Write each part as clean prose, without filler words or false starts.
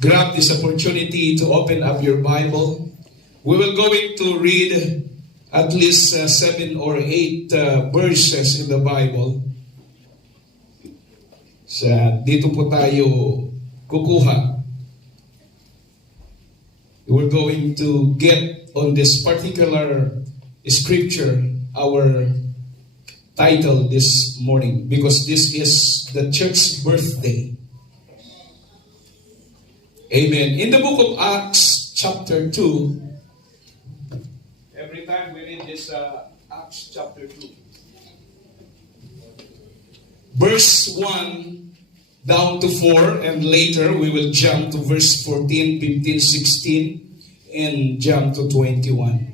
Grab this opportunity to open up your Bible. We will going to read at least 7 or 8 verses in the Bible. Dito po tayo kukuha. We're going to get on this particular scripture our title this morning because this is the church's birthday. Amen. In the book of Acts chapter 2, every time we read this Acts chapter 2, verse 1 down to 4, and later we will jump to verse 14, 15, 16, and jump to 21.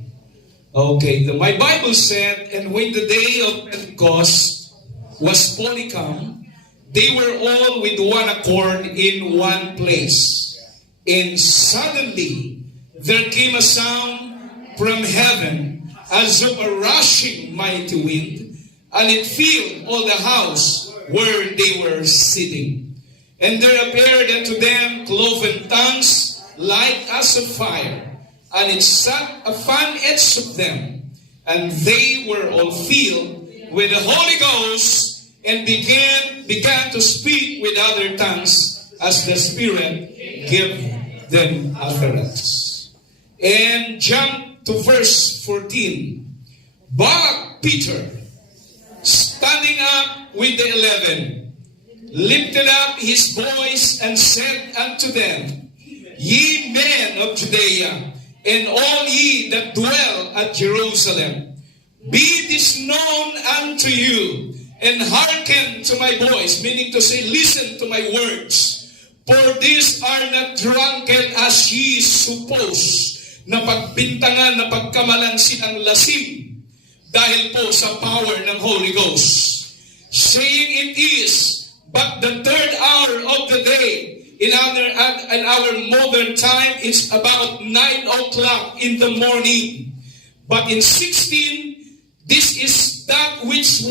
Okay, my Bible said, and when the day of Pentecost was fully come, they were all with one accord in one place. And suddenly there came a sound from heaven as of a rushing mighty wind, and it filled all the house where they were sitting. And there appeared unto them cloven tongues like as of fire, and it sat upon each of them, and they were all filled with the Holy Ghost, and began to speak with other tongues as the Spirit gave them utterance. And jump to verse 14. But Peter, standing up with the 11, lifted up his voice and said unto them, Ye men of Judea, and all ye that dwell at Jerusalem, be this known unto you, and hearken to my voice, meaning to say, listen to my words. For these are not drunken as ye suppose, na pagbintangan na pagkamalansin ang lasing, dahil po sa power ng Holy Ghost. Saying it is but the third hour of the day. In our modern time, it's about 9 o'clock in the morning. But in 16, this is that which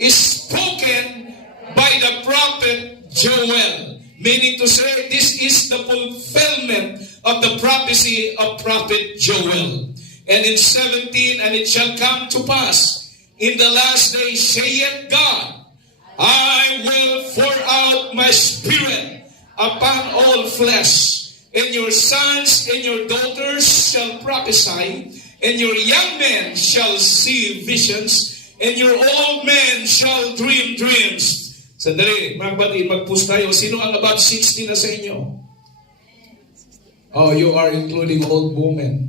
is spoken by the prophet Joel. Meaning to say, this is the fulfillment of the prophecy of prophet Joel. And in 17, and it shall come to pass, in the last day, saith God, I will pour out my spirit upon all flesh, and your sons and your daughters shall prophesy, and your young men shall see visions, and your old men shall dream dreams. Sandali, mga kapatid, mag-push tayo. Sino ang above 60 na sa inyo? Oh, you are including old women.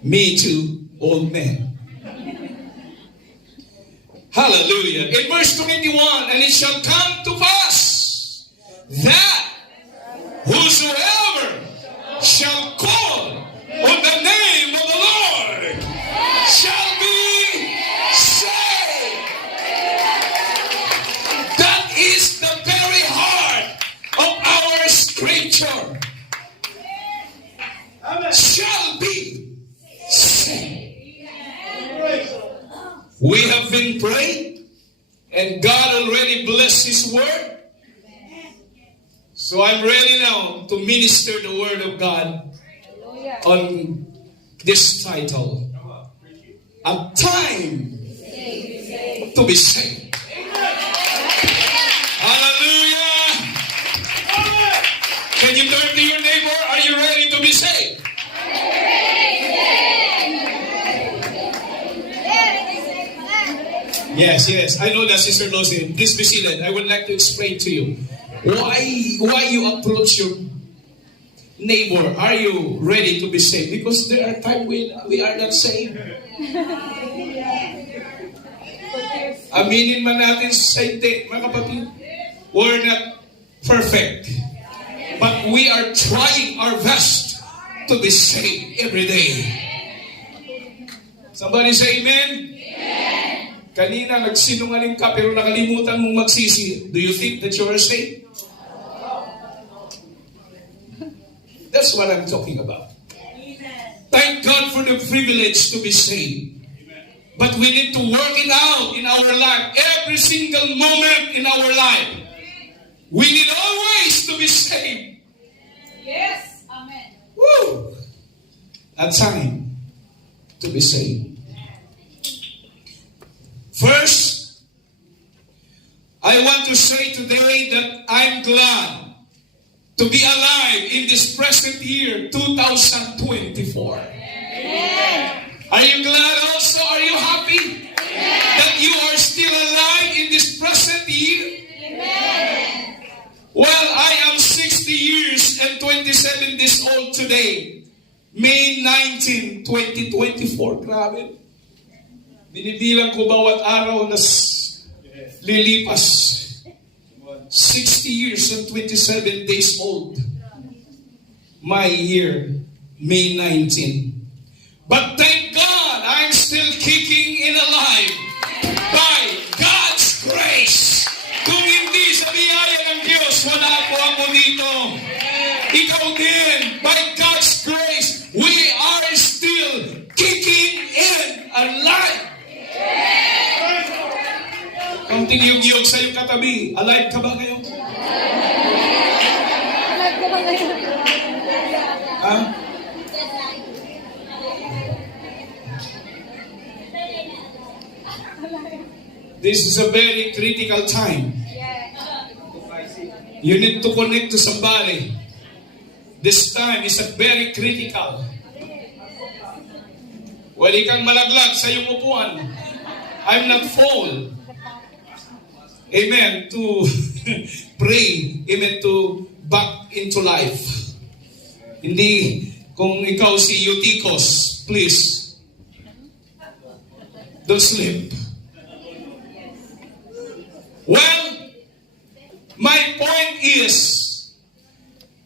Me too, old men. Hallelujah. In verse 21, and it shall come to pass that whosoever shall call on the name of the Lord shall be saved. That is the very heart of our scripture. Shall be saved. We have been praying, and God already blessed His word. So I'm ready now to minister the word of God on this title. A time to be saved. Hallelujah! Can you turn to your neighbor? Are you ready to be saved? Yes. I know that, Sister Lucy. Please be seated. I would like to explain to you why you approach your neighbor. Are you ready to be saved? Because there are times when we are not saved. Aminin man natin sa hindi, mga kapatid. We're not perfect. But we are trying our best to be saved every day. Somebody say amen? Kanina, nagsinungaling ka pero nakalimutan mong magsisi. Do you think that you are saved? That's what I'm talking about. Thank God for the privilege to be saved. But we need to work it out in our life. Every single moment in our life. We need always to be saved. Yes. Amen. Woo! A time to be saved. First, I want to say today that I'm glad to be alive in this present year, 2024. Amen. Are you glad also? Are you happy that you are still alive in this present year? Amen. Well, I am 60 years and 27 days old today. May 19, 2024. Grabe. Binibilang ko bawat araw na lilipas. 60 years and 27 days old. My year, May 19. But thank God, I'm still kicking and alive by God's grace. Kung hindi sa biyaya ng Diyos, wala po ako dito. Ikaw din, by God's grace, we are still kicking and alive. Kaunting yug-yug sa iyong katabi. Alive ka ba ngayon? Alive ka ba ngayon? Ha? This is a very critical time. You need to connect to somebody. This time is a very critical. Wali kang malaglag sa iyong upuan. I'm not full. Amen. To pray. Amen. To back into life. Hindi, kung ikaw si Eutychus, please, don't sleep. Well, my point is,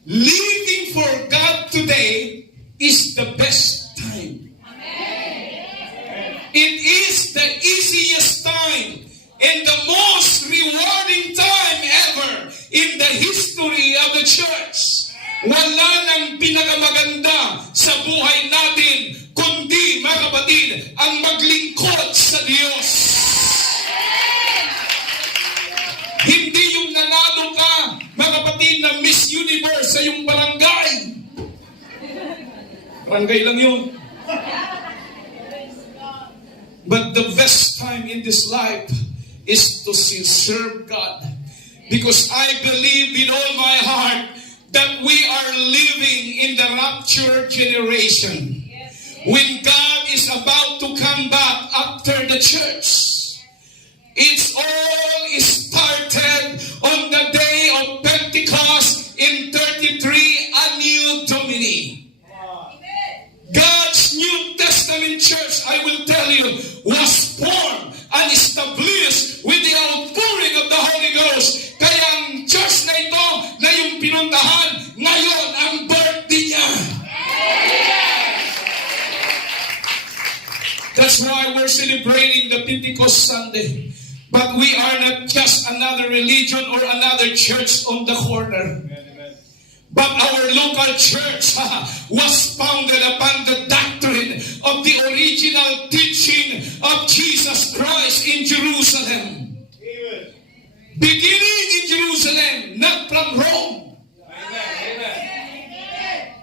living for God today is the best time. It is the easiest time and the most rewarding time ever in the history of the church. Wala nang pinakamaganda sa buhay natin kundi, mga kapatid, ang maglingkod sa Diyos. Hindi yung nanalo ka, mga kapatid, na Miss Universe sa yung barangay. Barangay lang yun. But the best time in this life is to serve God. Because I believe with all my heart that we are living in the rapture generation. When God is about to come back after the church. It's all started on the day of Pentecost in 33 Anno Domini. God's New Testament church, I will tell you, was formed and established with the outpouring of the Holy Ghost. Kaya ang church na ito, na yung pinuntahan, ngayon ang birthday niya. That's why we're celebrating the Pentecost Sunday. But we are not just another religion or another church on the corner. But our local church was founded upon the doctrine of the original teaching of Jesus Christ in Jerusalem. Amen. Beginning in Jerusalem, not from Rome. Amen.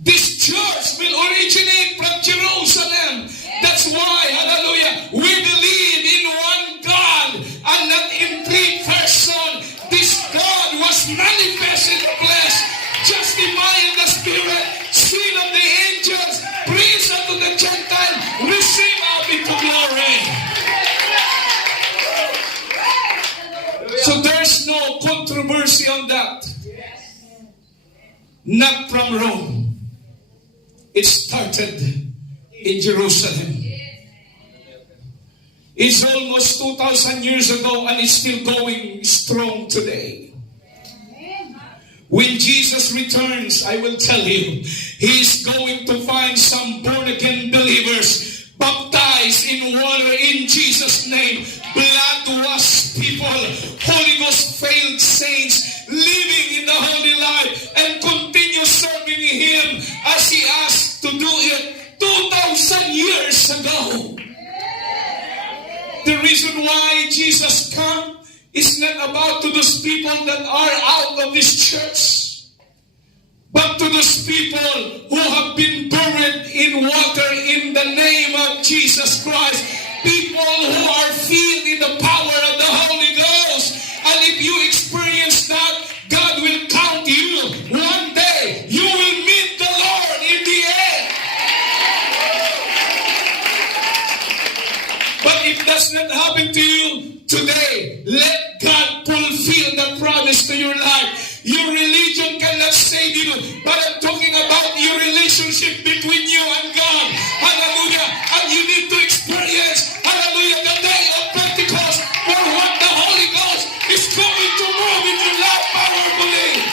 This church will originate from Jerusalem. That's why, hallelujah, we believe in one God and not in three persons. This God was manifested in the flesh, justified in the Spirit, seen of the angels, preached unto the Gentiles, received up into glory. So there's no controversy on that. Not from Rome. It started in Jerusalem. It's almost 2,000 years ago and it's still going strong today. When Jesus returns, I will tell you, He is going to find some born-again believers baptized in water in Jesus' name, blood-washed people, Holy Ghost-filled saints, living in the holy life and continue serving Him as He asked to do it 2,000 years ago. The reason why Jesus came is not about to those people that are out of this church, but to those people who have been buried in water in the name of Jesus Christ. People who are filled in the power of the Holy Ghost. And if you experience that, God will count you. One day, you will meet the Lord in the end. But if that's not happen to you today, let God fulfill the promise to your life. Your religion cannot save you, but I'm talking about your relationship between you and God. Hallelujah. And you need to experience, hallelujah, the day of Pentecost, where what the Holy Ghost is going to move in your life powerfully.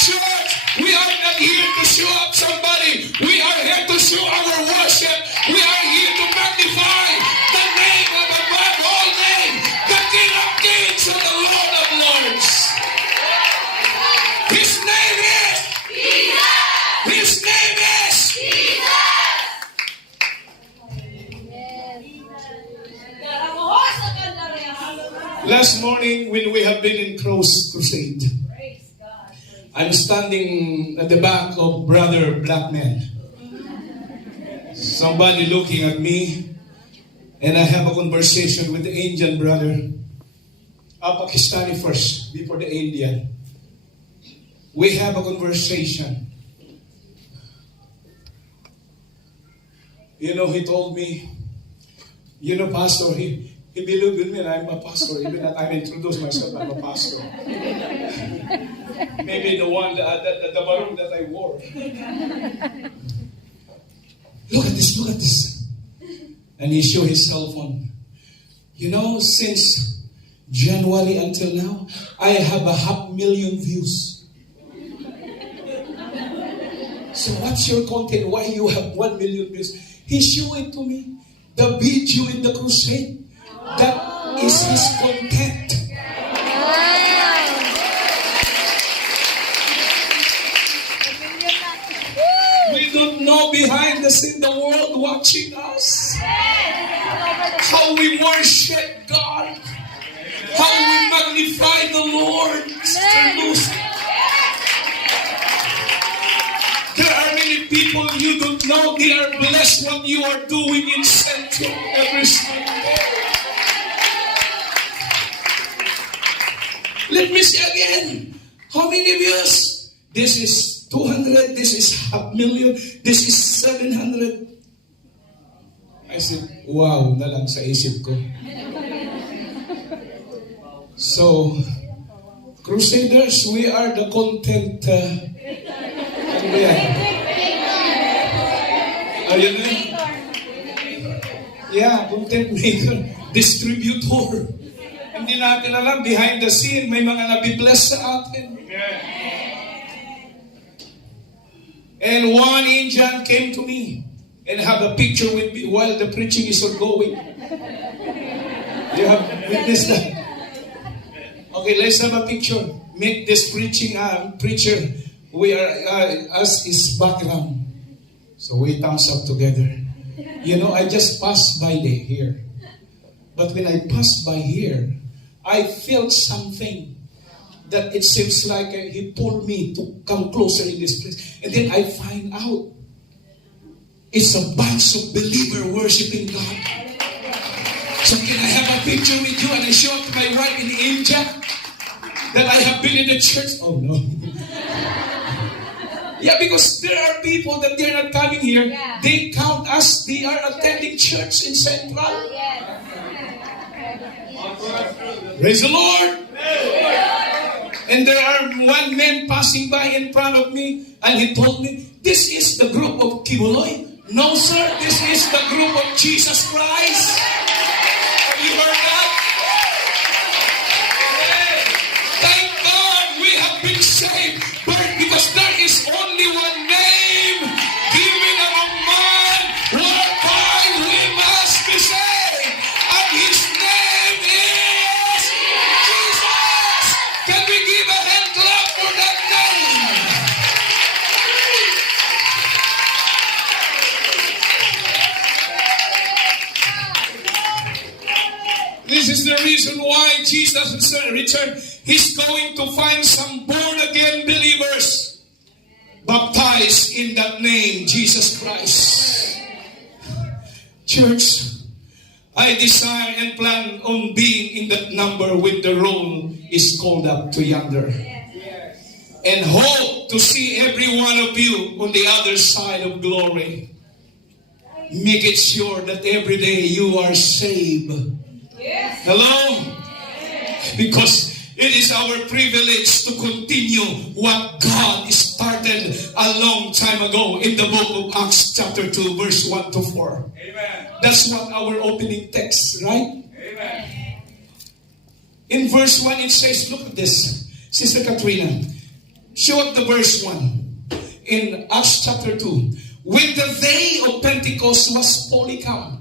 Church, we are not here to show up somebody. We are here to show our worship. We are here to magnify the name of above all name, the King of Kings and the Lord of Lords. His name is Jesus. His name is Jesus. Last morning when we have been in crusade, I'm standing at the back of Brother Blackman. Somebody looking at me, and I have a conversation with the Indian brother, a Pakistani first, before the Indian. We have a conversation. You know, he told me, you know, Pastor, he believed in me and I'm a pastor. Even that I introduced myself, I'm a pastor. Maybe the one, the balloon that I wore. Look at this, look at this. And he showed his cell phone. You know, since January until now, I have 500,000 views. So what's your content? Why you have 1 million views? He showed it to me. The video in the crusade. That is his content. We don't know behind the scene the world watching us. How we worship God. How we magnify the Lord. There are many people you don't know. They are blessed what you are doing in Central every Sunday. Let me say again. How many views? This is 200. This is 500,000. This is 700. I said, wow, na lang sa isip ko. So, Crusaders, we are the content. Ano ba yan? Ayun na. Yeah, content maker. Distributor. Hindi natin alam, behind the scene, may mga nabibless sa atin. And one Indian came to me and have a picture with me while the preaching is ongoing. You have witnessed that? Okay, let's have a picture. Make this preacher, we are as his background. So we thumbs up together. You know, I just passed by here. But when I passed by here, I felt something that it seems like he pulled me to come closer in this place. And then I find out it's a bunch of believers worshiping God. So can I have a picture with you? And I show it to my wife in India that I have been in the church. Oh no. Yeah, because there are people that they're not coming here. Yeah. They count us. They are attending church in Central. Yes. Praise the Lord. And there are one man passing by in front of me, and he told me, this is the group of Kibuloy. No, sir, this is the group of Jesus Christ. Have you heard that? Thank God we have been saved, because there is only one name given among man whereby we must be saved, and his name is Jesus. Can we give a hand clap for that name? Jesus return, He's going to find some born-again believers baptized in that name, Jesus Christ. Church, I desire and plan on being in that number when the roll is called up to yonder. And hope to see every one of you on the other side of glory. Make it sure that every day you are saved. Hello? Because it is our privilege to continue what God started a long time ago in the book of Acts chapter 2 verse 1 to 4. Amen. That's what our opening text, right? Amen. In verse 1 it says, look at this. Sister Katrina, show up the verse 1 in Acts chapter 2. When the day of Pentecost was fully come.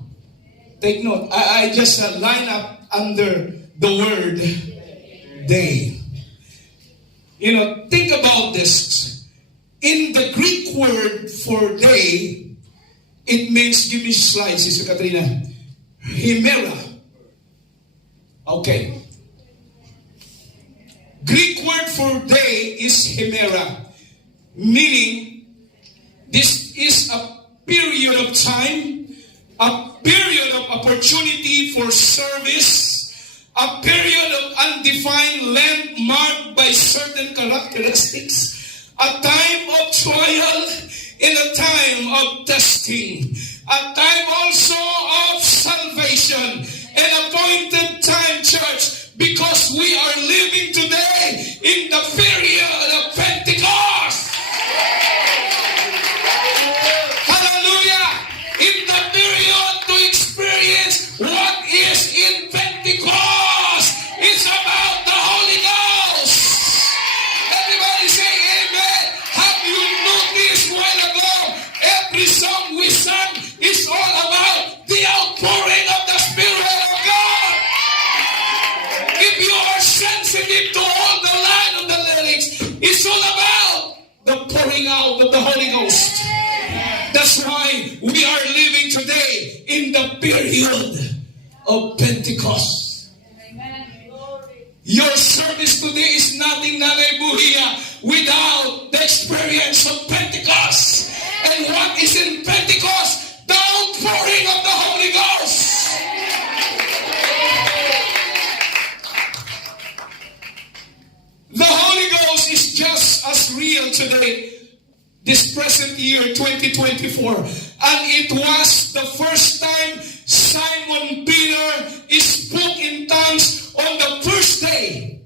Take note, I just line up under the word day. You know, think about this. In the Greek word for day, it means, give me a slide, Sister Katrina. Hemera. Okay. Greek word for day is hemera, meaning this is a period of time, a period of opportunity for service, a period of undefined length marked by certain characteristics, a time of trial and a time of testing, a time also of salvation, an appointed time, church, because we are living today in the period of Pentecost. Hallelujah! In the period to experience what is in Pentecost. It's about the Holy Ghost. Everybody say amen. Have you noticed a while ago, every song we sang is all about the outpouring of the Spirit of God. If you are sensitive to all the line of the lyrics, it's all about the pouring out of the Holy Ghost. That's why we are living today in the period of Pentecost. Your service today is nothing, Nanay Buhia, without the experience of Pentecost. And what is in Pentecost? The outpouring of the Holy Ghost. The Holy Ghost is just as real today, this present year, 2024. And it was the first time Simon Peter spoke in tongues on the first day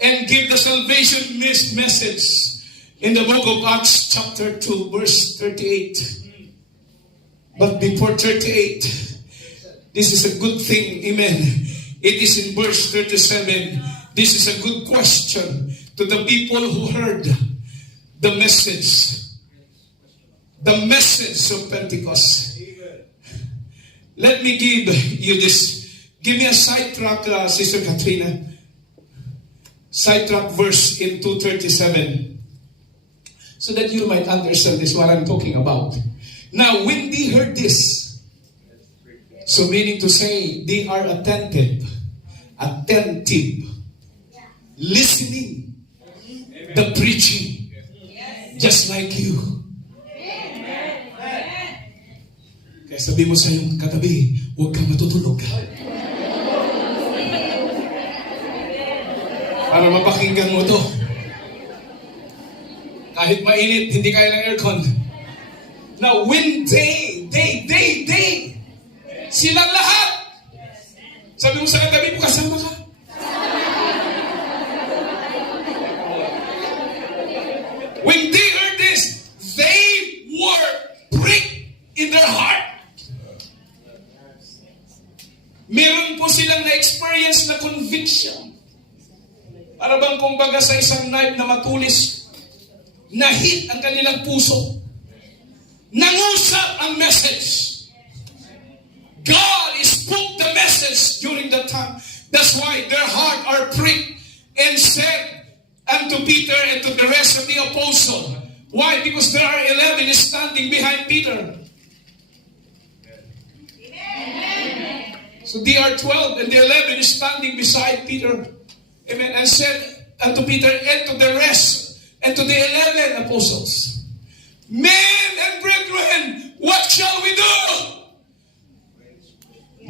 and gave the salvation message in the book of Acts chapter 2 verse 38. But before 38, this is a good thing, amen. It is in verse 37. This is a good question to the people who heard the message of Pentecost. Let me give you this. Give me a sidetrack, Sister Katrina. Sidetrack verse in 237. So that you might understand this, what I'm talking about. Now, when they heard this, so meaning to say, they are attentive, listening, the preaching, just like you. Kaya sabi mo sa iyong katabi, huwag kang matutulog. Para mapakinggan mo to. Kahit mainit, hindi kaya ng aircon. Now, when they, silang lahat. Sabi mo sa katabi mo, kasama ka. When they heard this, they were pricked in their heart. Meron po silang na-experience na conviction. Para bang kumbaga sa isang knife na matulis, na-hit ang kanilang puso. Nangusap ang message. God spoke the message during that time. That's why their heart are pricked and said unto Peter and to the rest of the apostles. Why? Because there are 11 standing behind Peter. So they are 12, and the 11 is standing beside Peter. Amen. And said unto Peter and to the rest, and to the 11 apostles, Men and brethren, what shall we do?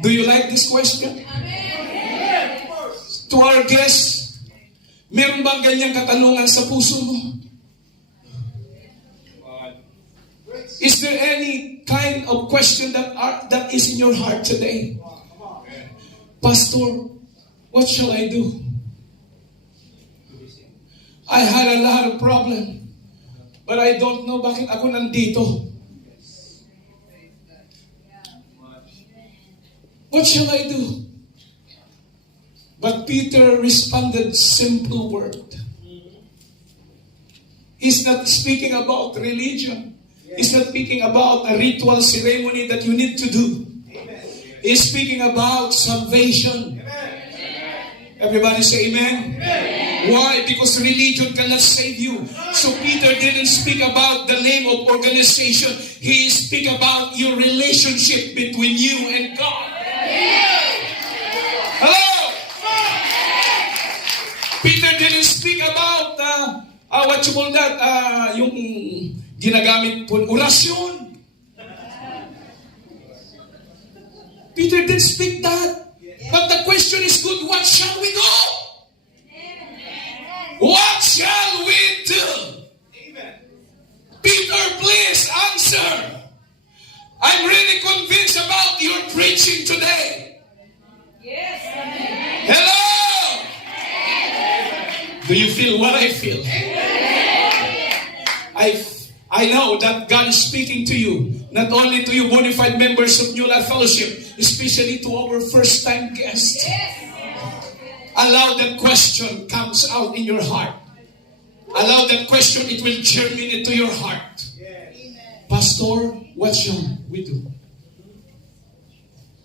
Do you like this question? Amen. To our guests, meron bang ganyang katanungan sa puso mo? Is there any kind of question that is in your heart today? Pastor, what shall I do? I had a lot of problem, but I don't know bakit ako nandito. What shall I do? But Peter responded simple word. He's not speaking about religion. He's not speaking about a ritual ceremony that you need to do. He's speaking about salvation. Everybody say amen. Why? Because religion cannot save you. So Peter didn't speak about the name of organization. He speak about your relationship between you and God. Hello? Peter didn't speak about what you call that, yung ginagamit po, orasyon. Peter didn't speak that. But the question is good, what shall we do? What shall we do? Peter, please answer. I'm really convinced about your preaching today. Yes. Hello? Do you feel what I feel? I know that God is speaking to you, not only to you bona fide members of New Life Fellowship, especially to our first-time guests. Allow that question comes out in your heart. Allow that question, it will germinate to your heart. Pastor, what shall we do?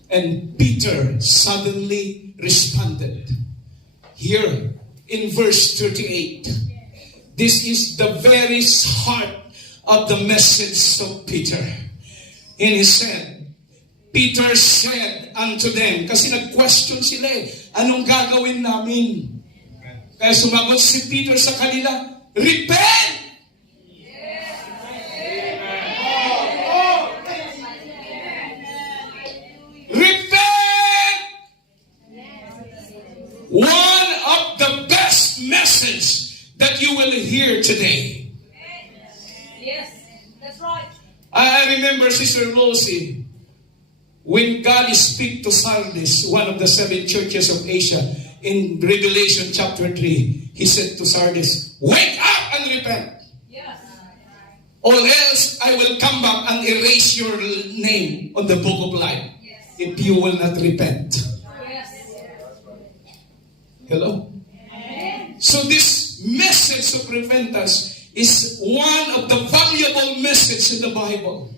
And Peter suddenly responded. Here in verse 38, this is the very heart of the message of Peter. And he said, Peter said unto them, kasi nag-question sila anong gagawin namin? Kaya sumagot si Peter sa kanila, repent! Repent! One of the best message that you will hear today. Yes. That's right. I remember Sister Rosie, when God speak to Sardis, one of the 7 churches of Asia, in Revelation chapter 3, He said to Sardis, wake up and repent. Yes. Or else I will come back and erase your name on the book of life if you will not repent. Yes. Hello? So this message of repentance is one of the valuable messages in the Bible.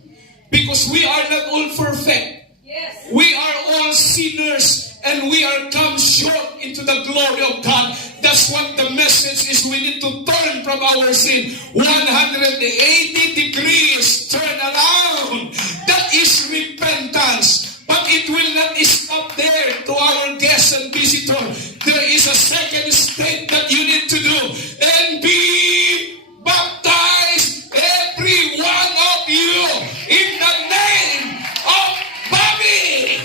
Because we are not all perfect. Yes. We are all sinners and we are come short into the glory of God. That's what the message is. We need to turn from our sin 180 degrees, turn around. That is repentance. But it will not stop there to our guests and visitors. There is a second step that you need to do. And be baptized, every one of you, in the name of Bobby.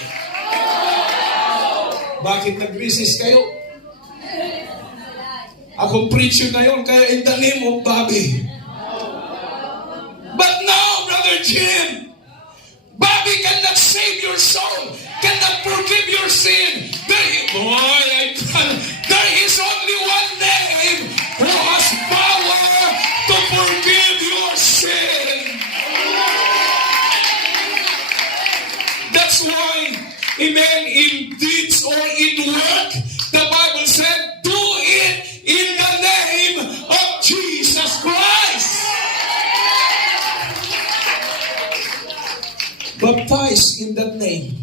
Bakit nag-resist kayo? Ako preacher ngayon, kaya in the name of Bobby. But now, Brother Jim, Bobby cannot save your soul, cannot forgive your sin. There is only one name who has power to forgive your sin. That's why, amen, in deeds or in work, the Bible said, do it in the name of Jesus Christ. Baptize in that name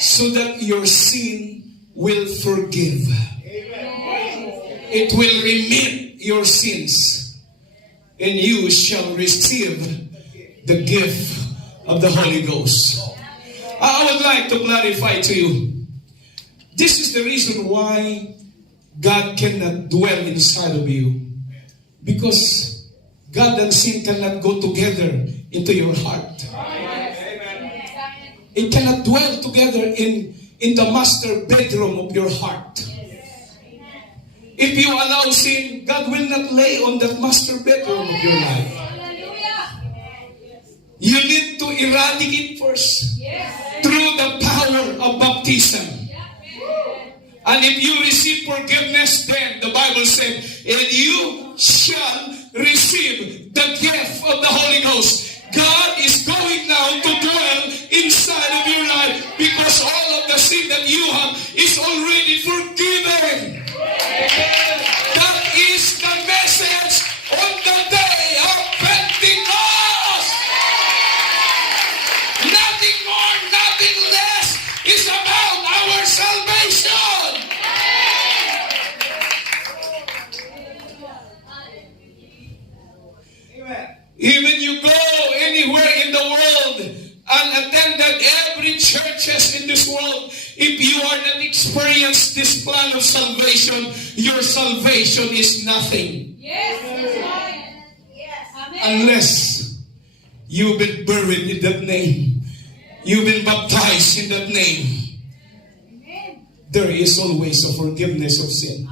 so that your sin will forgive. It will remit your sins and you shall receive the gift of the Holy Ghost. I would like to clarify to you This is the reason why God cannot dwell inside of you. Because God and sin cannot go together into your heart. It cannot dwell together in the master bedroom of your heart. If you allow sin, God will not lay on that master bedroom of your life. You need to eradicate first through the power of baptism. And if you receive forgiveness, then the Bible said, and you shall receive the gift of the Holy Ghost. God is going now to dwell inside of your life because all of the sin that you have is already forgiven. That is the message on the day of Pentecost. Nothing more, nothing less is about our salvation. Even you go anywhere in the world and attended every churches in this world, if you are not experienced this plan of salvation, your salvation is nothing. Yes, that's right. Yes. Amen. Unless you've been buried in that name, you've been baptized in that name, Amen. there is always a forgiveness of sin.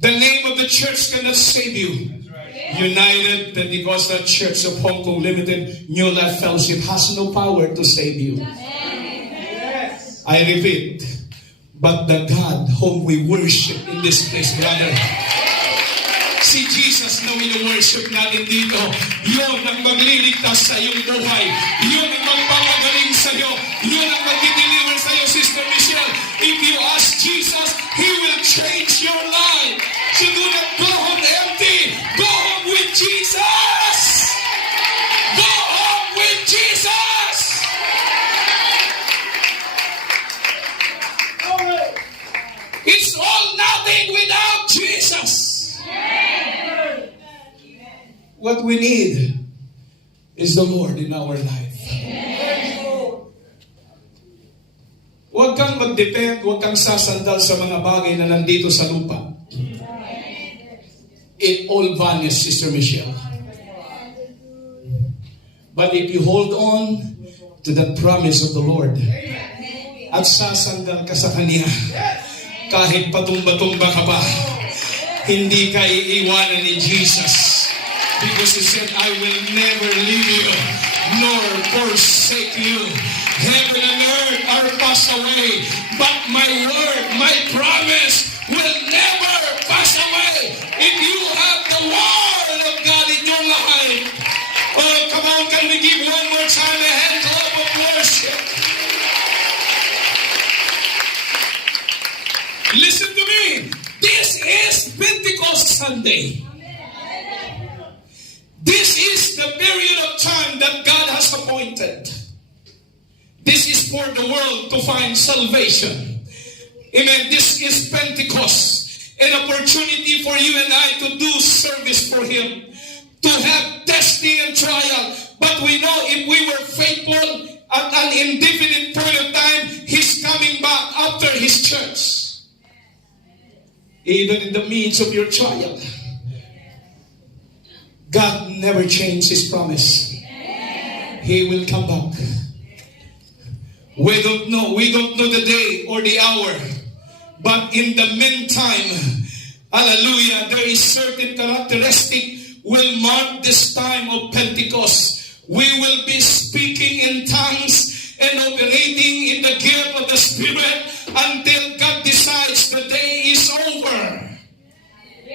The name of the church cannot save you. United Pentecostal Church of Hong Kong Limited, New Life Fellowship has no power to save you. Yes. I repeat, but the God whom we worship in this place, brother. Si Jesus na wino-worship natin dito, yun ang magliligtas sa iyong buhay. Yun ang magpapagaling sa iyo. Yun ang mag-deliver sa iyo, Sister Michelle. If you ask Jesus, He will change your life. So do not go home empty. Go home with Jesus. Go home with Jesus. It's all nothing without Jesus. What we need is the Lord in our life. Huwag kang mag-depend, huwag kang sasandal sa mga bagay na nandito sa lupa. It all vanishes, Sister Michelle. But if you hold on to that promise of the Lord at sasandal ka sa Kanya, kahit patumba-tumba ka pa, hindi ka iiwanan ni Jesus. Because He said, I will never leave you nor forsake you. Heaven and earth are passed away, but my word, my promise will never pass away. If you have the word of God in your life, oh, come on, can we give one more time a hand clap of worship? Listen to me. This is Pentecost Sunday. This is the period of time that God has appointed. This is for the world to find salvation. Amen. This is Pentecost. An opportunity for you and I to do service for Him. To have testing and trial. But we know if we were faithful at an indefinite period of time, He's coming back after His church. Even in the midst of your trial, God never changed His promise. He will come back. We don't know the day or the hour. But in the meantime, hallelujah, there is certain characteristic will mark this time of Pentecost. We will be speaking in tongues and operating in the gift of the Spirit until God decides the day is over.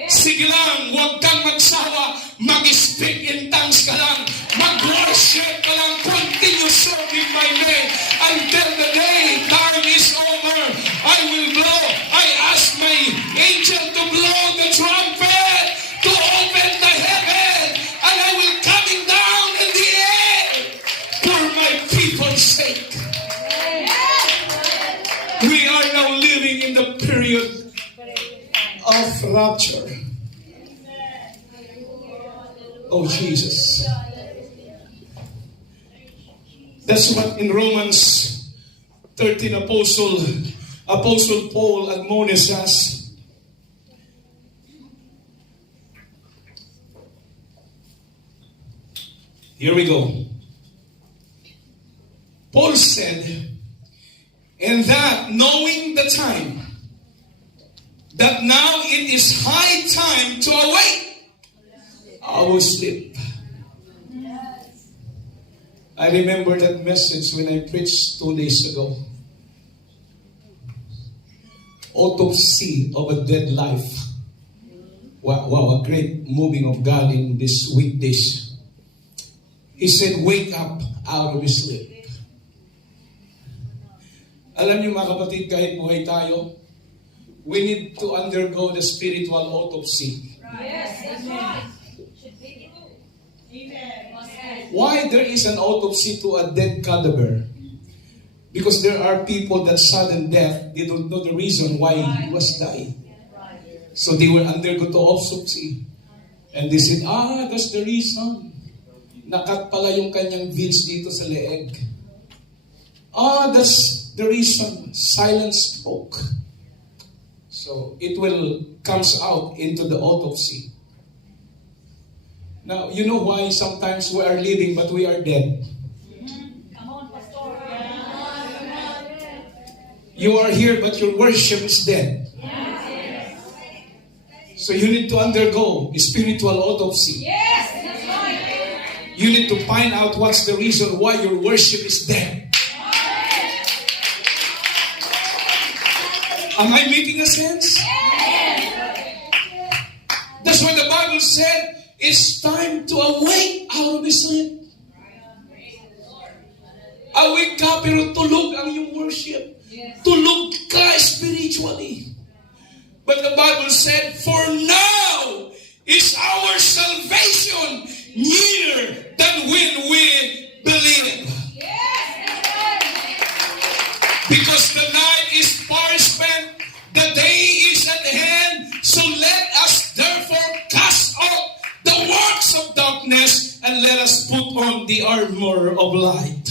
Sige lang, huwag kang magsawa, mag-speak in tongues ka lang, mag-worship ka lang, continue serving my name until the day time is over. I will blow, I ask my angel to blow the trumpet to open the heaven, and I will coming down in the air for my people's sake. We are now living in the period of rapture. Oh, Jesus. That's what in Romans 13, Apostle Paul admonishes us. Here we go. Paul said, and that knowing the time, that now it is high time to awake our sleep. I remember that message when I preached 2 days ago. Autopsy of a dead life. Wow, a great moving of God in these weekdays. He said, wake up out of your sleep. Alam niyo mga kapatid, kahit buhay tayo, we need to undergo the spiritual autopsy. Yes, that's right. Amen. Why there is an autopsy to a dead cadaver? Because there are people that sudden death, they don't know the reason why he was dying. So they will undergo the autopsy. And they said, that's the reason. Nakat pala yung kanyang veins dito sa leeg. That's the reason. Silent stroke. So it will comes out into the autopsy. Now, you know why sometimes we are living but we are dead? Come on, Pastor. You are here but your worship is dead. So you need to undergo a spiritual autopsy. Yes, that's right. You need to find out what's the reason why your worship is dead. Am I making a sense? That's why the Bible said, it's time to awake out of his sleep. Awake ka pero tulog ang iyong worship. Tulog ka spiritually. But the Bible said, for now is our salvation nearer than when we believe. Because the night is far spent, the day is at hand, so let us therefore cast off the works of darkness and let us put on the armor of light.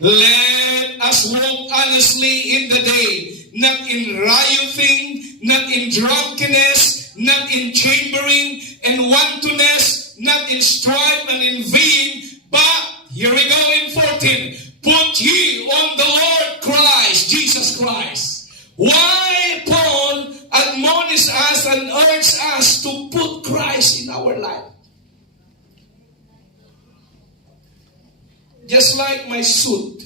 Let us walk honestly in the day, not in rioting, not in drunkenness, not in chambering and wantonness, not in strife and in vain, but, here we go in 14, put ye on the Lord Christ, Jesus Christ. Why Paul admonishes us and urges us to put Christ in our life? Just like my suit,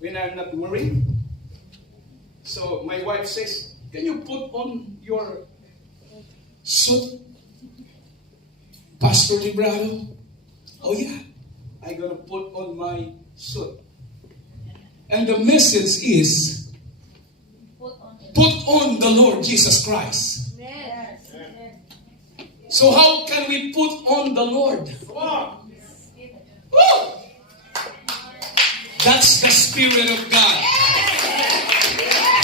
when I'm not wearing. So my wife says, can you put on your suit? Pastor Librado? Oh yeah, I'm going to put on my suit. And the message is, put on the Lord Jesus Christ. So how can we put on the Lord? Woo! That's the Spirit of God.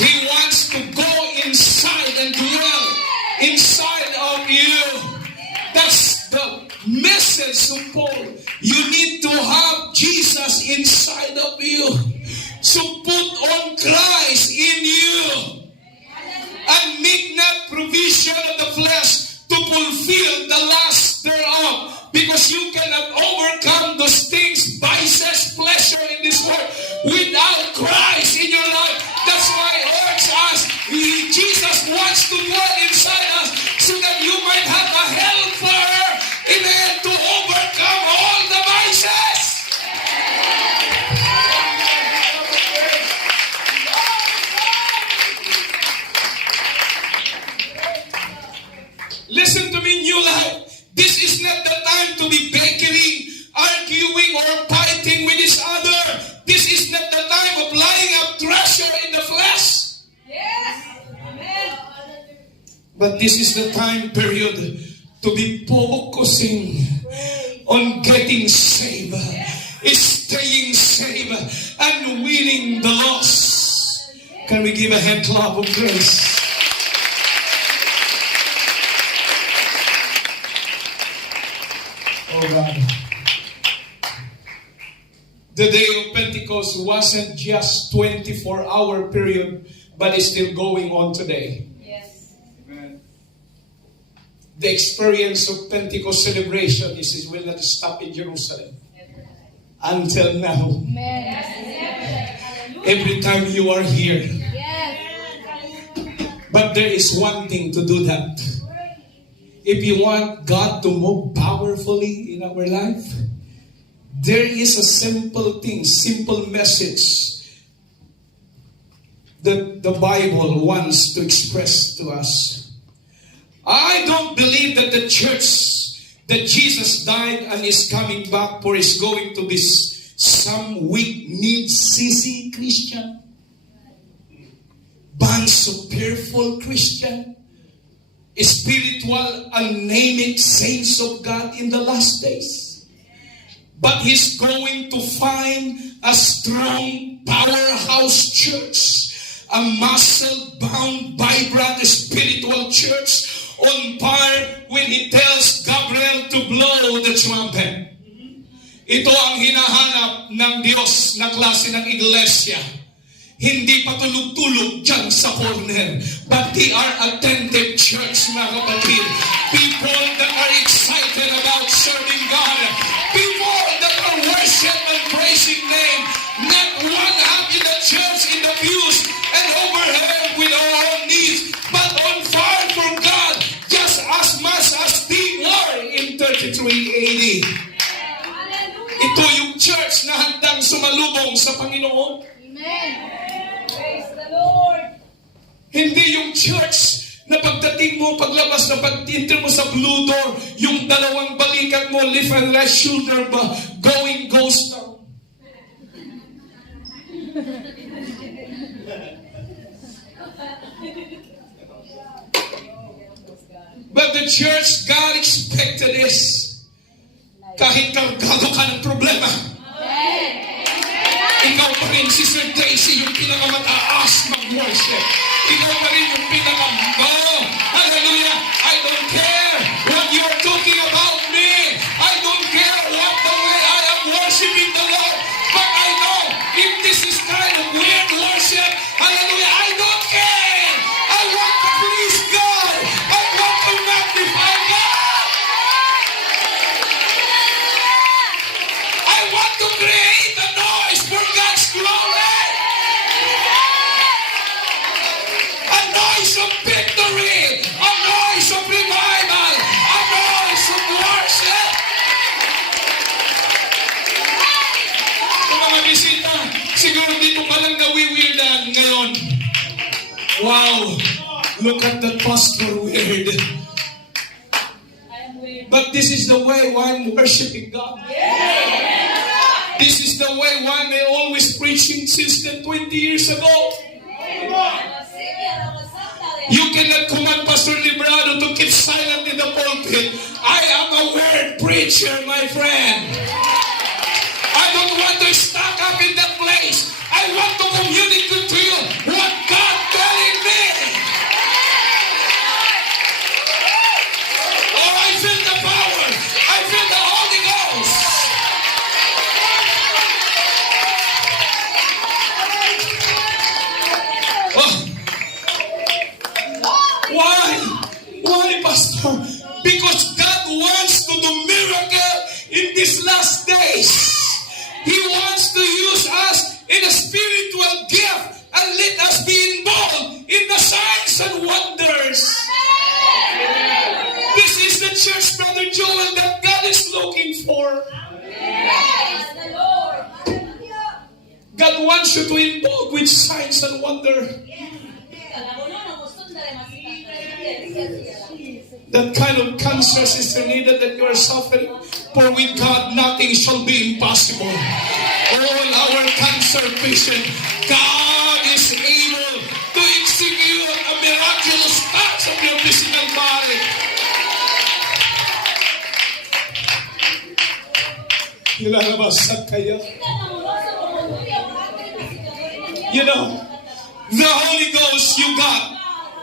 He wants to go inside and dwell inside of you. That's the message of Paul. You need to have Jesus inside of you. So put on Christ in you. And make not provision of the flesh to fulfill the lust thereof. Because you cannot overcome those things, vices, pleasure in this world without Christ in your life. That's why I urge us, Jesus wants to dwell inside us so that you might have a helper, amen, to overcome all the vices. Listen to me, New Life. This is not the time to be bickering, arguing, or fighting with each other. This is not the time of lying up treasure in the flesh. Yes. Amen. But this is the time period to be focusing on getting saved, staying saved, and winning the lost. Can we give a hand clap of grace? Oh God. The day of Pentecost Pentecost wasn't just 24-hour period, but it's still going on today. Yes. The experience of Pentecost celebration will not stop in Jerusalem until now. Every time you are here. But there is one thing to do that. If you want God to move powerfully in our life, there is a simple thing, simple message that the Bible wants to express to us. I don't believe that the church that Jesus died and is coming back for is going to be some weak-kneed, sissy Christian. Bunch of fearful Christian. Spiritual, anemic saints of God in the last days. But He's going to find a strong powerhouse church. A muscle-bound, vibrant, spiritual church on fire when He tells Gabriel to blow the trumpet. Ito ang hinahanap ng Diyos na klase ng iglesia. Hindi pa tulog-tulog dyan sa corner. But they are attentive church, mga kapatid. People that are excited about serving God. People that are worship and praising name. Not one happy in the church in the pews and overhead with our own needs. But on fire for God. Just as much as they were in 33 AD. Ito yung church na handang sumalubong sa Panginoon. Amen. Praise the Lord. Hindi yung church na pagdating mo, paglabas na pag-enter mo sa blue door, yung dalawang balikat mo, left and right shoulder ba, goes down. But the church, God expected this. Kahit kargado ka ng problema. Ikaw pa rin, Sister Daisy, yung pinakamataas mag-worship. Ikaw pa rin yung hallelujah, I don't care what you're talking about me. I don't care what the way I am worshiping the Lord. But I know, if this is kind of weird worship, hallelujah, I don't care. I want to please God. I want to magnify God. I want to create a noise for God's glory. A noise of victory. A noise of revival. A noise of worship. Kung mga bisita, siguro dito palang nawiwirdan ngayon. Wow! Look at that pastor weird. I am weird. But this is the way one worshiping God. This is the way one they always preaching since 20 years ago. You cannot command Pastor Librado to keep silent in the pulpit. I am a word preacher, my friend. I don't want to stuck up in that place. I want to communicate to you what God telling me. Oh, I feel the power. I feel the Holy Ghost. Oh. Why, Pastor? Because God wants to do miracle in these last days. He wants to use us in a spiritual gift and let us be involved in the signs and wonders. This is the church, Brother Joel, that God is looking for. Praise the Lord. God wants you to involve with signs and wonder. That kind of cancer, Sister Nida, that you are suffering. For with God, nothing shall be impossible. All our cancer patients, God is able to execute a miraculous touch of your physical body. You know, the Holy Ghost you got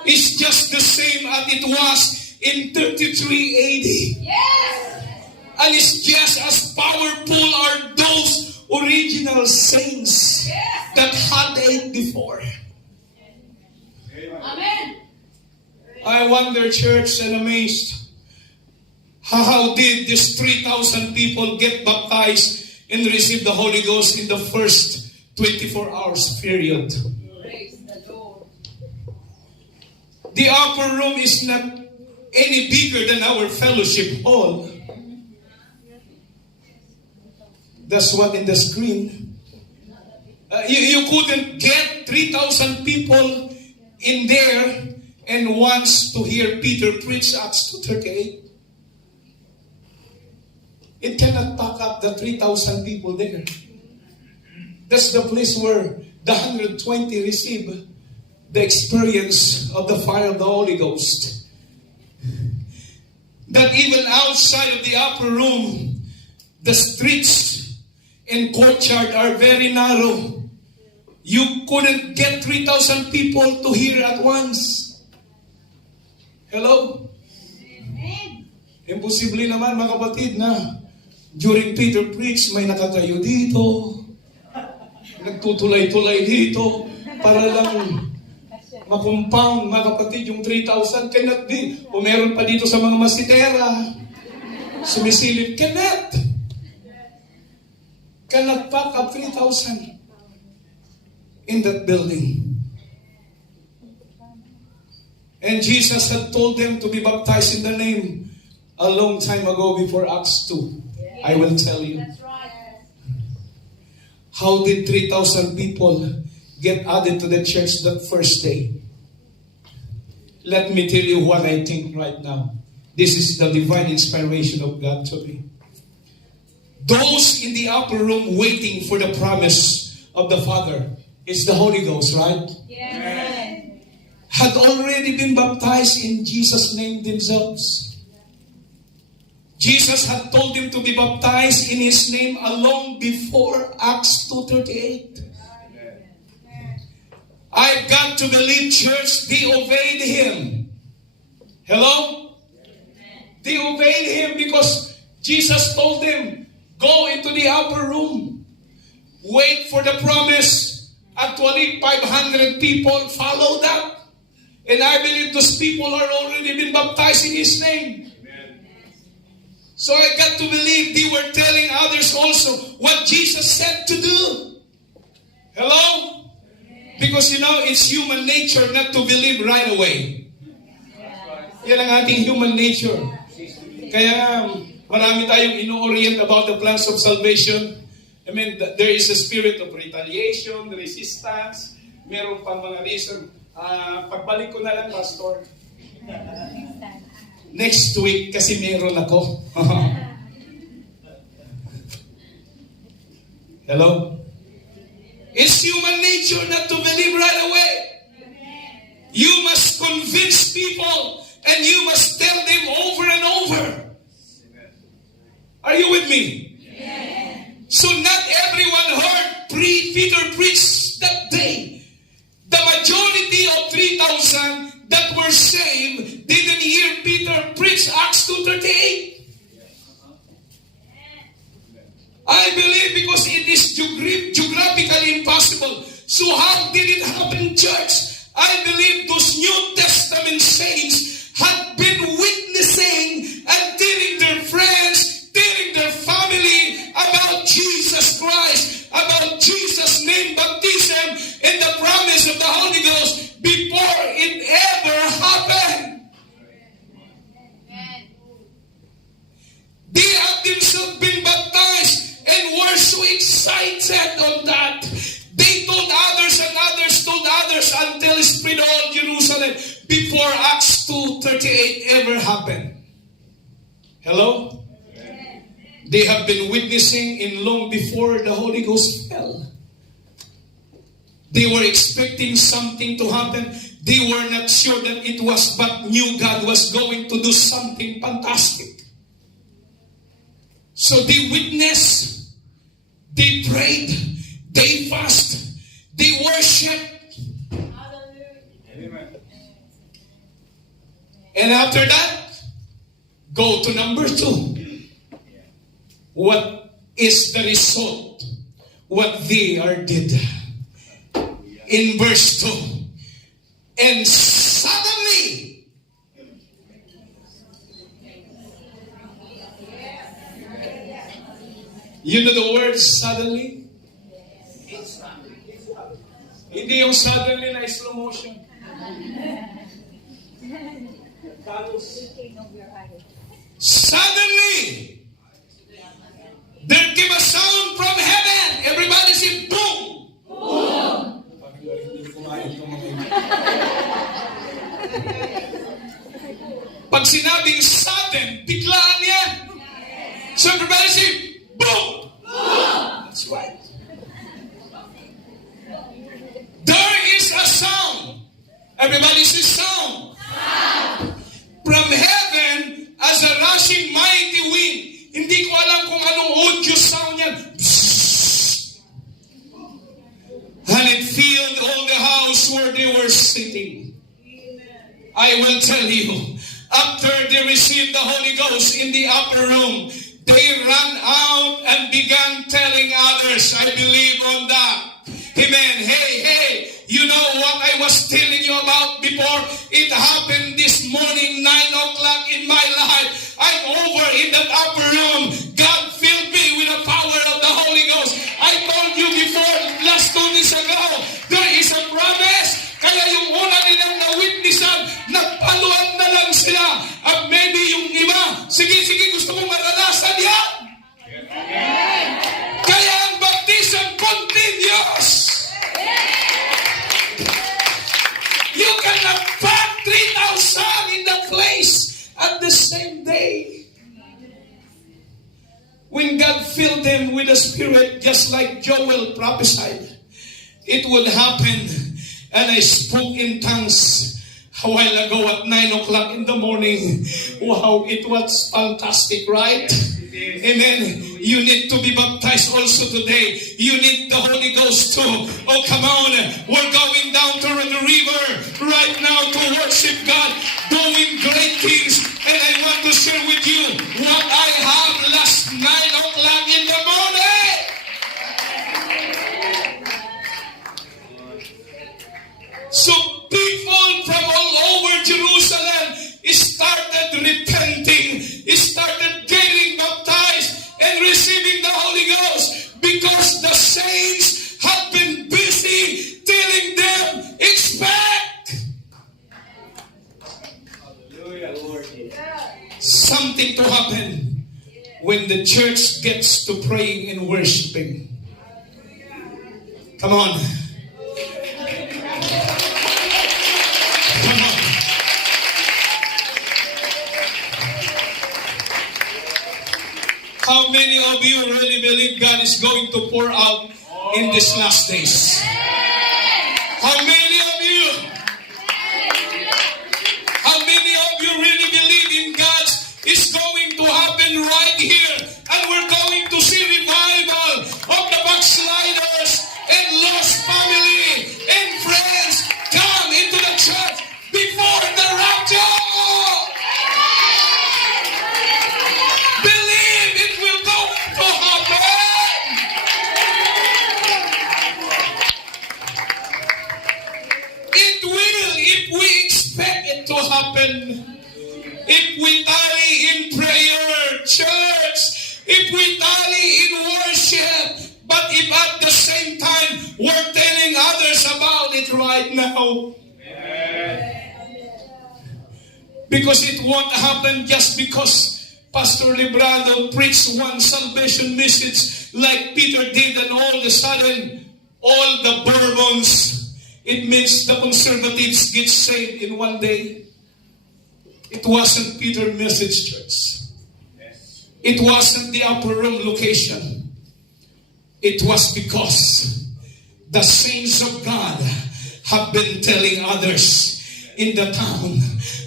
is just the same as it was in 33 AD. Yes. And it's just as powerful are those original saints that had it before. Amen. I wonder, church, and amazed, how did these 3,000 people get baptized and receive the Holy Ghost in the first 24 hours period? Praise the Lord. The upper room is not any bigger than our fellowship hall. That's what in the screen. You couldn't get 3,000 people in there and wants to hear Peter preach Acts 2:38. It cannot pack up the 3,000 people there. That's the place where the 120 receive the experience of the fire of the Holy Ghost. That even outside of the upper room, the streets and courtyard are very narrow. You couldn't get 3,000 people to hear at once. Hello? Imposible naman mga kapatid na during Peter preach, may nakatayo dito, nagtutulay-tulay dito, para lang makompound mga kapatid yung 3,000. Cannot be. O meron pa dito sa mga masitera, sumisilip, cannot pack up 3,000 in that building. And Jesus had told them to be baptized in the name a long time ago before Acts 2. I will tell you. That's right. How did 3,000 people get added to the church that first day? Let me tell you what I think right now. This is the divine inspiration of God to me. Those in the upper room waiting for the promise of the Father is the Holy Ghost, right? Yes. Had already been baptized in Jesus' name themselves. Jesus had told them to be baptized in His name long before Acts 2:38. I've got to believe, church, they obeyed Him. Hello? They obeyed Him because Jesus told them, go into the upper room. Wait for the promise. Actually, 500 people followed up. And I believe those people are already been baptized in His name. So I got to believe they were telling others also what Jesus said to do. Hello? Because it's human nature not to believe right away. Yan ang ating human nature. Kaya marami tayong ino-orient about the plans of salvation. I mean, there is a spirit of retaliation, resistance, meron pang mga reason. Pagbalik ko na lang, Pastor. Next week, kasi meron ako. Hello? It's human nature not to believe right away. You must convince people and you must tell them over and over. Are you with me? So not everyone heard Peter preach that day. The majority of 3,000 that were saved didn't hear Peter preach Acts 2:38. I believe because it is geographically impossible. So how did it happen, church? I believe those New Testament saints had been witnessing and telling their friends, telling their family about Jesus Christ, about Jesus' name baptism and the promise of the Holy Ghost before it ever happened. They have themselves been baptized and were so excited on that. They told others and others told others until it spread all Jerusalem before Acts 2:38 ever happened. Hello? They have been witnessing in long before the Holy Ghost fell. They were expecting something to happen. They were not sure that it was, but knew God was going to do something fantastic. So they witnessed, they prayed, they fasted, they worshiped. And after that, go to number 2. What is the result what they are did. In verse 2, and suddenly, you know the word suddenly? Hindi yung suddenly na slow motion. Suddenly, there came a sound from heaven. Everybody say, boom! Boom! Pag sinabing sudden, biglaan yan. So everybody say, boom! Boom! That's right. There is a sound. Everybody say sound. From heaven as a rushing mighty wind. Hindi ko alam kung anong audio sound yan. And it filled all the house where they were sitting. I will tell you, after they received the Holy Ghost in the upper room, they ran out and began telling others. I believe on that. Amen. Hey, you know what I was telling you about before? It happened this morning, 9 o'clock in my life. I'm over in that upper room. God filled me with the power of the Holy Ghost. I told you before, last 2 days ago, there is a promise. Kaya yung una nilang na-witnessan, nagpaluan na lang sila. At maybe yung iba, sige, gusto mong maranasan yan. Kaya ang baptism continues. You cannot pack 3,000 in the place at the same day. When God filled them with the Spirit, just like Joel prophesied, it would happen. And I spoke in tongues a while ago at 9 o'clock in the morning. Wow, it was fantastic, right? Amen. You need to be baptized also today. You need the Holy Ghost too. Oh, come on. We're going down to the river right now to worship God, doing great things. And I want to share with you what I have last 9 o'clock in the morning. So people from all over Jerusalem started repenting, started getting baptized and receiving the Holy Ghost because the saints have been busy telling them, expect something to happen when the church gets to praying and worshiping. Come on. How many of you really believe God is going to pour out in these last days? How many of you? How many of you really believe in God is going to happen right here? And we're going to see revival of the backsliders and lost family and friends come into the church before the rapture. Happen if we tarry in prayer, church, if we tarry in worship, but if at the same time we're telling others about it right now. Because it won't happen just because Pastor Librado preached one salvation message like Peter did, and all of a sudden all the Bourbons, it means the conservatives get saved in one day. It wasn't Peter's message, church. It wasn't the upper room location. It was because the saints of God have been telling others in the town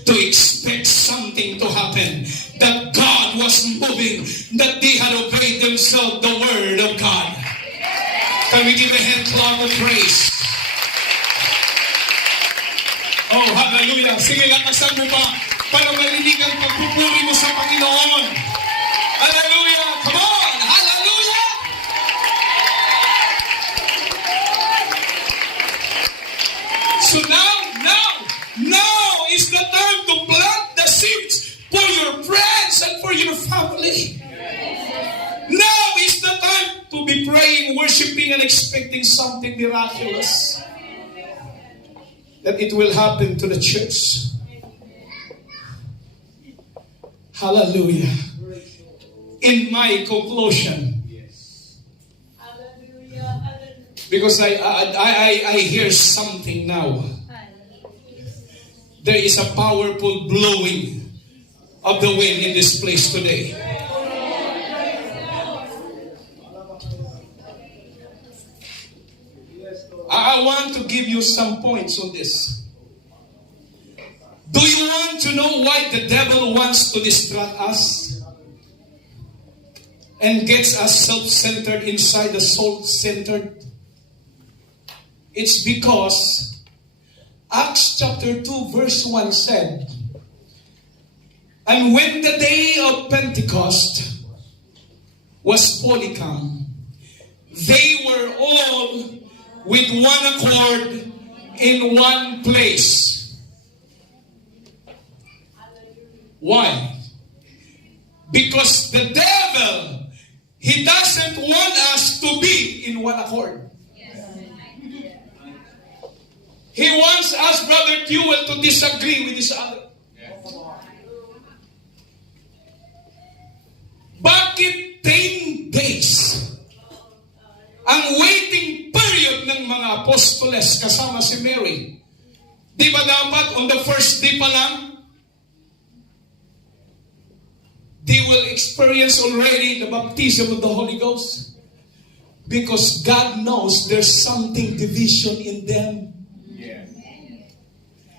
to expect something to happen. That God was moving, that they had obeyed themselves the word of God. Can we give a hand clap of praise? Oh, hallelujah. Sige, lakasan mo pa para marinig ang pagpupuri mo sa Panginoon. Hallelujah. Come on. Hallelujah. So now is the time to plant the seeds for your friends and for your family. Now is the time to be praying, worshiping, and expecting something miraculous. That it will happen to the church. Hallelujah. In my conclusion, because I hear something now. There is a powerful blowing of the wind in this place today. I want to give you some points on this. Do you want to know why the devil wants to distract us and gets us self-centered inside the soul-centered? It's because Acts chapter 2 verse 1 said, and when the day of Pentecost was fully come, they were all with one accord in one place. Why? Because the devil, he doesn't want us to be in one accord. He wants us, Brother Fuel, to disagree with each other. Bakit 10 days ang waiting period ng mga apostoles kasama si Mary? Di ba dapat on the first day pa lang, they will experience already the baptism of the Holy Ghost? Because God knows there's something division in them.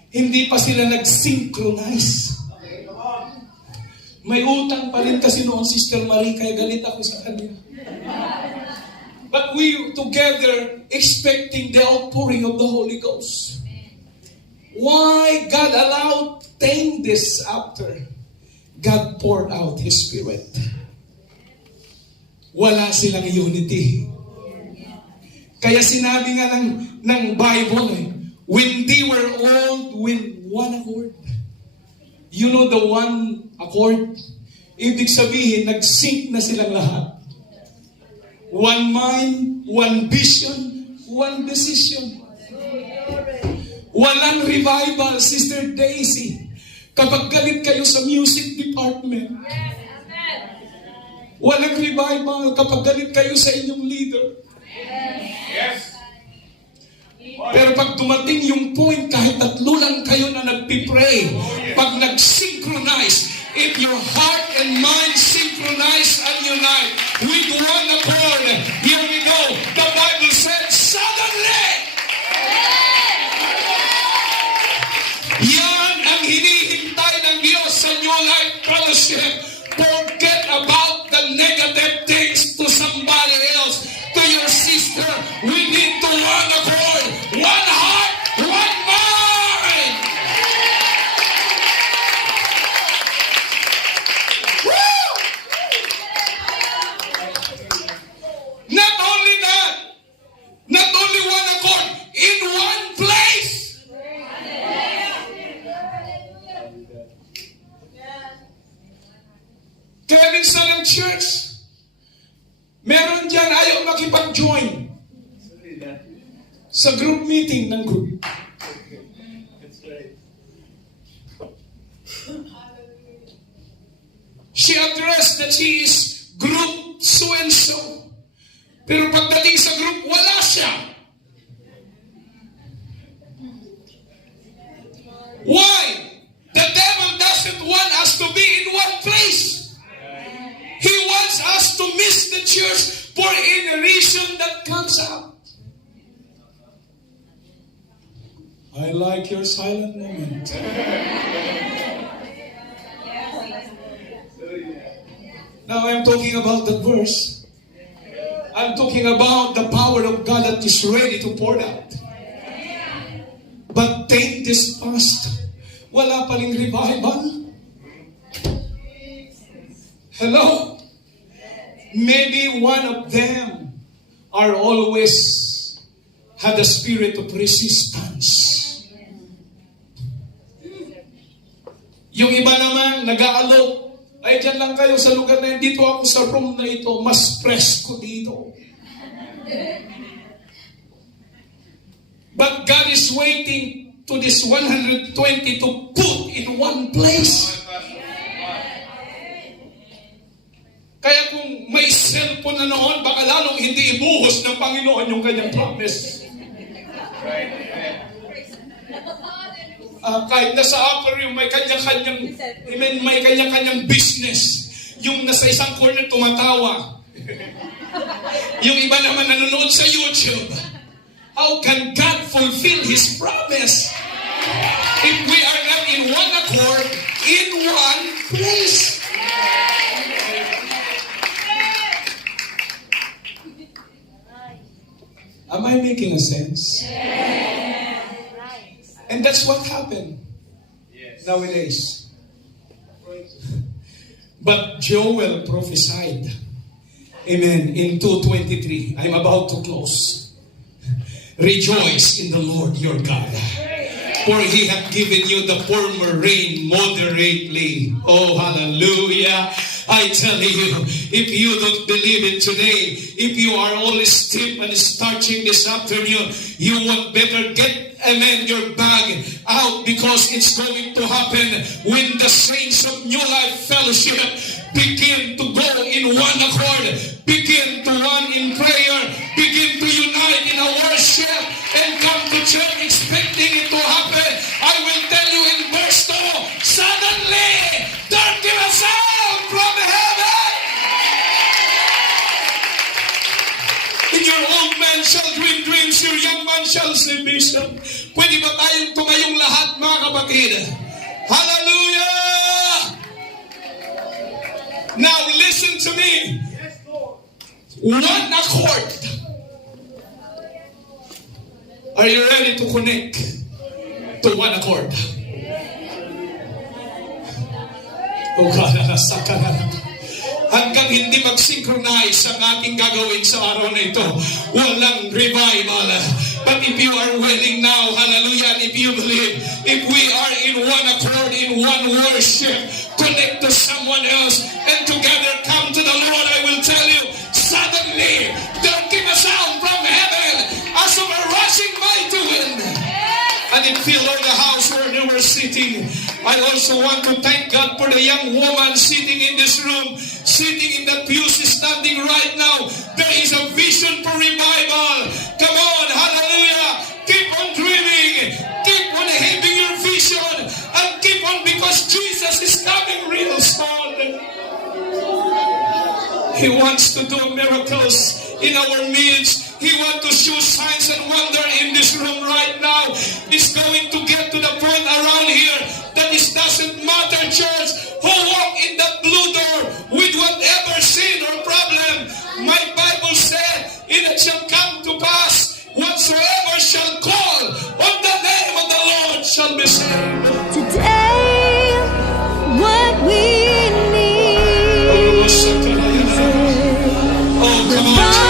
Hindi pa sila nag-synchronize. May utang pa rin kasi noon, Sister Marie, kaya galit ako sa kanya. But we together expecting the outpouring of the Holy Ghost. Why God allowed 10 days after God poured out His Spirit? Wala silang unity. Kaya sinabi nga ng Bible, when they were all with one accord. You know the one accord? Ibig sabihin, nag-sync na silang lahat. One mind, one vision, one decision. Walang revival, Sister Daisy, kapag galit kayo sa music department. Walang revival kapag galit kayo sa inyong leader. Yes. Pero pag dumating yung point, kahit tatlo lang kayo na nagpipray, pag nag-synchronize, if your heart and mind synchronize and unite with one accord, here we go. The Bible said, suddenly! Yan ang hinihintay ng Diyos sa New Life Fellowship. Forget about the negative things to somebody else, to your sister. We need to one accord, one heart, one mind. Woo! Not only that, not only one accord, in one place. Kaya minsan ng church, meron dyan ayaw makipag-join sa group meeting ng group. She addressed that she is group so-and-so. Pero pagdating sa group, wala siya. Why? The devil doesn't want us to be in one place. He wants us to miss the church for any reason that comes up. I like your silent moment. Now I'm talking about the verse. I'm talking about the power of God that is ready to pour out. But take this past. Wala pa ring revival. Hello? Maybe one of them are always had a spirit of resistance. Yung iba naman, nag-aalok. Ay, dyan lang kayo sa lugar na yun. Dito ako sa room na ito. Mas presko dito. But God is waiting to this 120 to put in one place. Kaya kung may cellphone na noon, baka lalong hindi ibuhos ng Panginoon yung kanyang promise. Kahit nasa upper room, may kanya-kanyang business. Yung nasa isang corner tumatawa. Yung iba naman nanonood sa YouTube. How can God fulfill His promise if we are not in one accord, in one place? Am I making a sense? And that's what happened nowadays. But Joel prophesied, amen, in 2:23. I'm about to close. Rejoice in the Lord your God, for He hath given you the former rain moderately. Oh, hallelujah. I tell you, if you don't believe it today, if you are all stiff and starching this afternoon, you want better get, amen, your bag out, because it's going to happen when the saints of New Life Fellowship begin to go in one accord, begin to one in prayer, begin to unite in a worship, and come to church expecting it to happen. I will tell you in verse 2, suddenly there came a sound from heaven. And your old man shall dream dreams, your young man shall see vision. Pwede ba tayong tumayong lahat, mga kapatid? Hallelujah! Now listen to me. One accord. Are you ready to connect to one accord? Oh God, nasaka na lang. Hanggang hindi mag-synchronize ang ating gagawin sa araw na ito, walang revival. But if you are willing now, hallelujah, and if you believe, if we are in one accord, in one worship, connect to someone else, and together come to the Lord, I will tell you, suddenly, there came a sound from heaven as of a rushing mighty wind. And it filled all the house where they were sitting. I also want to thank God for the young woman sitting in this room, sitting in the pews, standing right now. There is a vision for revival. Come on, hallelujah. Keep on dreaming. Keep on having your vision. And keep on, because Jesus is coming real soon. He wants to do miracles in our midst. He wants to show signs and wonder in this room right now. He's going to get to the point around here that it doesn't matter, church, who walk in that blue door with whatever sin or problem. My Bible said, it shall come to pass, whatsoever shall call on the name of the Lord shall be saved. Today, what we need. Oh, come on.